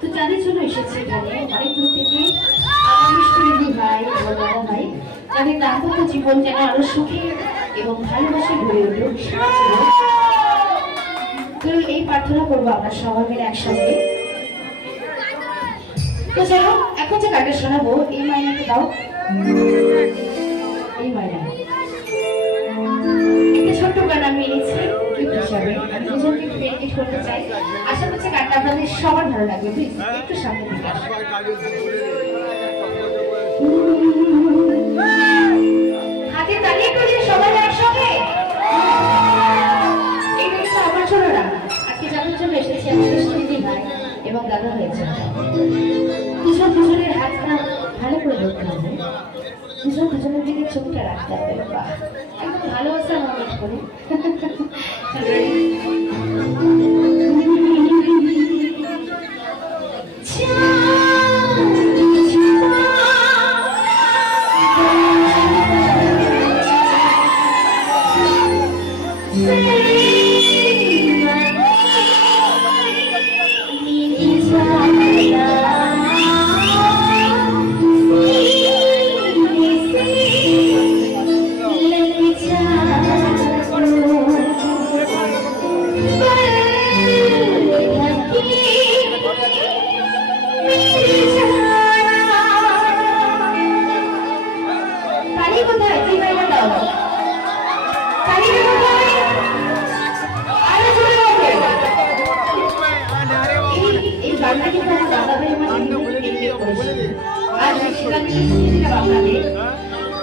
তো যাদের জন্য এসেছে এখানে অনেক দূর থেকে আমার মিষ্টি দিদি ভাই ও দাদা ভাই, তাদের দাম্পত্য জীবন যেন আরো সুখী এবং ভালোবাসে গড়ে উঠুক সারা জীবন। তো এই প্রার্থনা করবো আমরা সবাই মিলে একসঙ্গে। তো চলো এখন যে গানটা শোনাবো, এই মাইনাকে দাও, এই মাইনা একটা ছোট্ট গান আমি এনেছি গিফট হিসাবে। আমি দুজনকে একটু ডেডিকেট করতে চাই। আশা করছি গানটা আপনাদের সবার ভালো লাগবে। প্লিজ একটু সামনে দিকে আসুন। হাতে তালিয়ে করে সবাই একসঙ্গে। এই গানটা আমার জন্য না, আজকে যাদের জন্য এসেছি আমি দিদি ভাই এবং দাদা হয়েছে। দুজন দুজনের হাতটা ভালো করে ধরতে হবে, দুজন দুজনের দিকে চোখটা রাখতে হবে। বাহ, একদম ভালোবাসা মনে করি।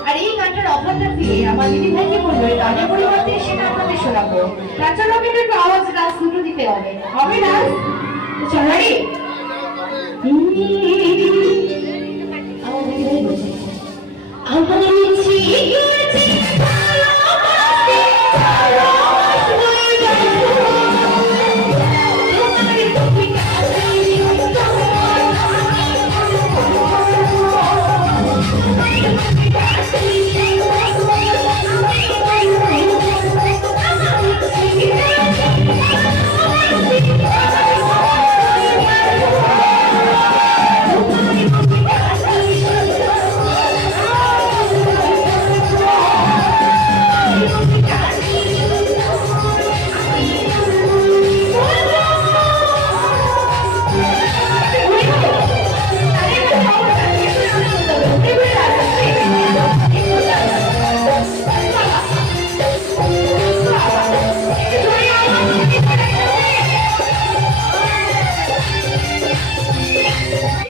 আর এই গানটার অফারটা দিয়ে আমার দিদি ভাইকে বলবো গানের পরিবর্তে সেটা আপনাদের শোনাবো। তার জন্য কিন্তু একটু আওয়াজ ডান্স দুটো দিতে হবে, হবে না? চল রেডি। আমার দিদি ভাই বলছে আমার